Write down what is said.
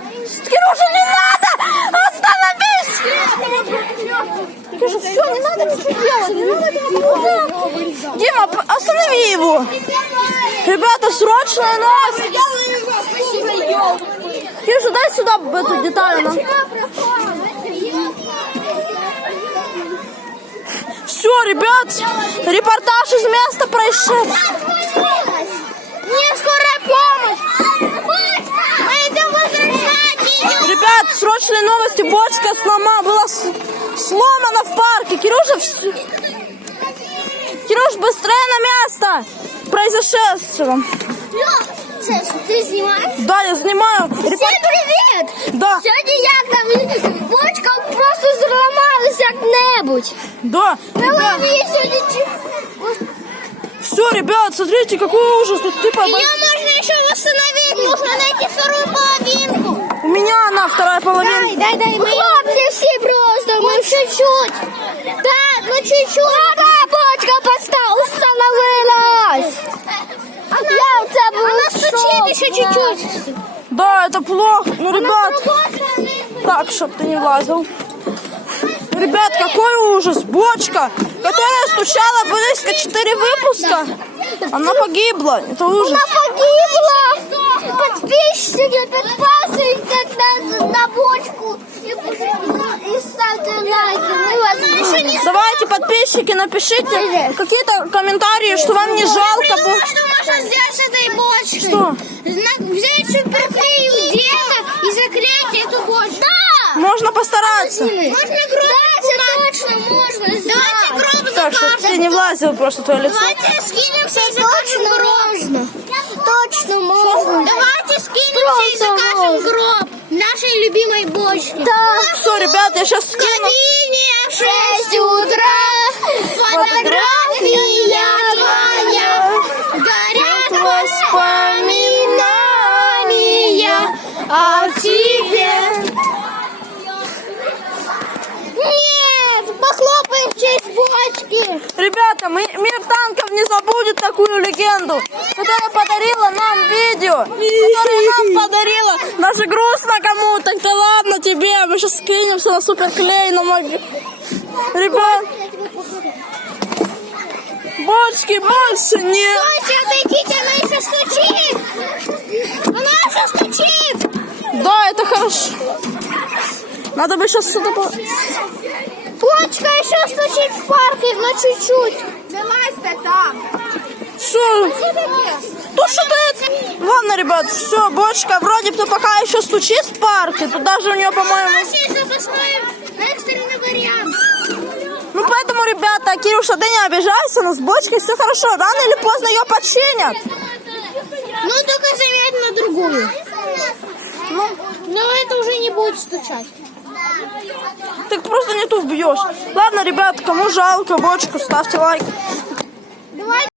Кирюша, не надо! Остановись! Кирюша, все, не надо ничего делать. Дима, останови его. Ребята, срочная новость. Кирюша, дай сюда эту деталь. Все, ребят, репортаж из места происшествия. Мне скорая помощь! Мы идем возвращать ее! Ребят, срочные новости. Бочка была сломана в парке. Кирюш, быстрее на место произошедшего. Ты снимаешь? Да, я снимаю. Всем привет! Да. Сьогодні як там бочка просто зламалась як-небудь. Да, ребят. Все, ребят, смотрите, какой ужас. Тут типа... Ее можно еще восстановить, нужно найти вторую половинку. У меня она вторая половина. Дай. Хлопцы все просто, мы чуть-чуть. Да, ну чуть-чуть. Бочка установилась. Она стучит еще чуть-чуть. Да, это плохо. Ну, ребят, так, чтоб ты не влазил. Ребят, какой ужас. Бочка, которая стучала близко 4 выпуска, она погибла. Это ужас. Она погибла. Подписчики, подписывайтесь на бочку и ставьте лайки. Мы вас Давайте, подписчики, напишите какие-то комментарии, что вам не жалко. Что можно сделать с этой бочкой? Что? Взять суперклей где-то и заклеить эту бочку. Да! Можно постараться. Можно гроб точно можно сделать. Давайте гроб Так, что ты не влазил просто в твое лицо. Давайте скинемся и закажем гроб. Точно можно. Давайте скинемся и закажем гроб нашей любимой бочки. Да. Все, ребят, я сейчас скину. В 6 утра фотография твоя, горят воспоминания о тебе. Нет, похлопаем в честь бочки. Ребята, мир танков не забудет такую легенду, которая подарила нам видео, которая нам подарила. Даже грустно кому-то. Да ладно тебе, мы сейчас скинемся на суперклей. Ребят, бочки больше нет. Стойте, отойдите, она еще стучит. Она еще стучит. Да, это хорошо. Надо бы сейчас сюда... Бочка еще стучит в парке, но чуть-чуть. Вылазь-то там. Все. Тут что-то это... Ладно, ребят, все, бочка вроде бы пока еще стучит в парке. Тут даже у нее, У по-моему... нас есть запасной экстренный вариант. Ну, поэтому, ребята, Кирюша, ты не обижайся, но с бочкой все хорошо. Рано или поздно ее починят. Ну, только заменить на другую. Но это уже не будет стучать. Ты просто не ту вбьешь. Ладно, ребят, кому жалко бочку, ставьте лайк. Давайте